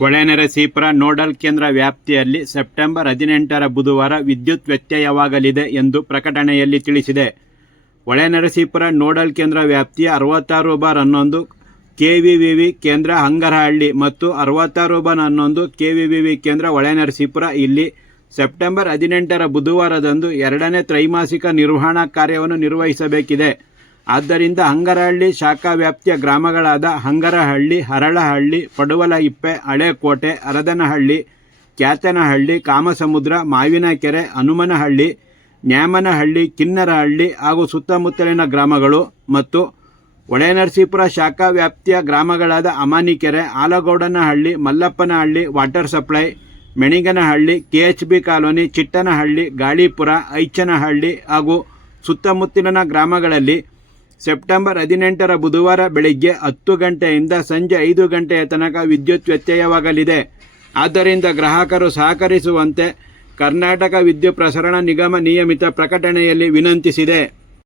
Holenarasipura nodal ಕೇಂದ್ರ ವ್ಯಾಪ್ತಿಯಲ್ಲಿ September 18ರ ಬುಧವಾರ ವಿದ್ಯುತ್ ವ್ಯತ್ಯಯವಾಗಲಿದೆ ಎಂದು ಪ್ರಕಟಣೆಯಲ್ಲಿ ತಿಳಿಸಿದೆ. ಹೊಳೆನರಸೀಪುರ ನೋಡಲ್ ಕೇಂದ್ರ ವ್ಯಾಪ್ತಿಯ 66/11 ಕೆವಿವಿವಿ ಕೇಂದ್ರ ಹಂಗರಹಳ್ಳಿ ಮತ್ತು 66/11 ಕೆವಿವಿವಿ ಕೇಂದ್ರ ಹೊಳೆನರಸೀಪುರ ಇಲ್ಲಿ ಸೆಪ್ಟೆಂಬರ್ 18ರ ಬುಧವಾರದಂದು ಎರಡನೇ ತ್ರೈಮಾಸಿಕ ನಿರ್ವಹಣಾ ಕಾರ್ಯವನ್ನು ನಿರ್ವಹಿಸಬೇಕಿದೆ. ಆದ್ದರಿಂದ ಹಂಗರಹಳ್ಳಿ ಶಾಖಾ ವ್ಯಾಪ್ತಿಯ ಗ್ರಾಮಗಳಾದ ಹಂಗರಹಳ್ಳಿ, ಹರಳಹಳ್ಳಿ, ಪಡುವಲಹಿಪ್ಪೆ, ಹಳೇಕೋಟೆ, ಅರದನಹಳ್ಳಿ, ಕ್ಯಾತನಹಳ್ಳಿ, ಕಾಮಸಮುದ್ರ, ಮಾವಿನಕೆರೆ, ಹನುಮನಹಳ್ಳಿ, ನ್ಯಾಮನಹಳ್ಳಿ, ಕಿನ್ನರಹಳ್ಳಿ ಹಾಗೂ ಸುತ್ತಮುತ್ತಲಿನ ಗ್ರಾಮಗಳು ಮತ್ತು ಹೊಳೆನರಸೀಪುರ ಶಾಖಾ ವ್ಯಾಪ್ತಿಯ ಗ್ರಾಮಗಳಾದ Amanikere, Alagowdanahalli, Mallappanahalli, water supply, Menigenahalli, KHB colony, Chittanahalli, Galipura, Aichanahalli ಹಾಗೂ ಸುತ್ತಮುತ್ತಲಿನ ಗ್ರಾಮಗಳಲ್ಲಿ ಸೆಪ್ಟೆಂಬರ್ 18ರ ಬುಧವಾರ ಬೆಳಗ್ಗೆ 10 ಗಂಟೆಯಿಂದ ಸಂಜೆ 5 ಗಂಟೆಯ ತನಕ ವಿದ್ಯುತ್ ವ್ಯತ್ಯಯವಾಗಲಿದೆ. ಆದ್ದರಿಂದ ಗ್ರಾಹಕರು ಸಹಕರಿಸುವಂತೆ ಕರ್ನಾಟಕ ವಿದ್ಯುತ್ ಪ್ರಸರಣ ನಿಗಮ ನಿಯಮಿತ ಪ್ರಕಟಣೆಯಲ್ಲಿ ವಿನಂತಿಸಿದೆ.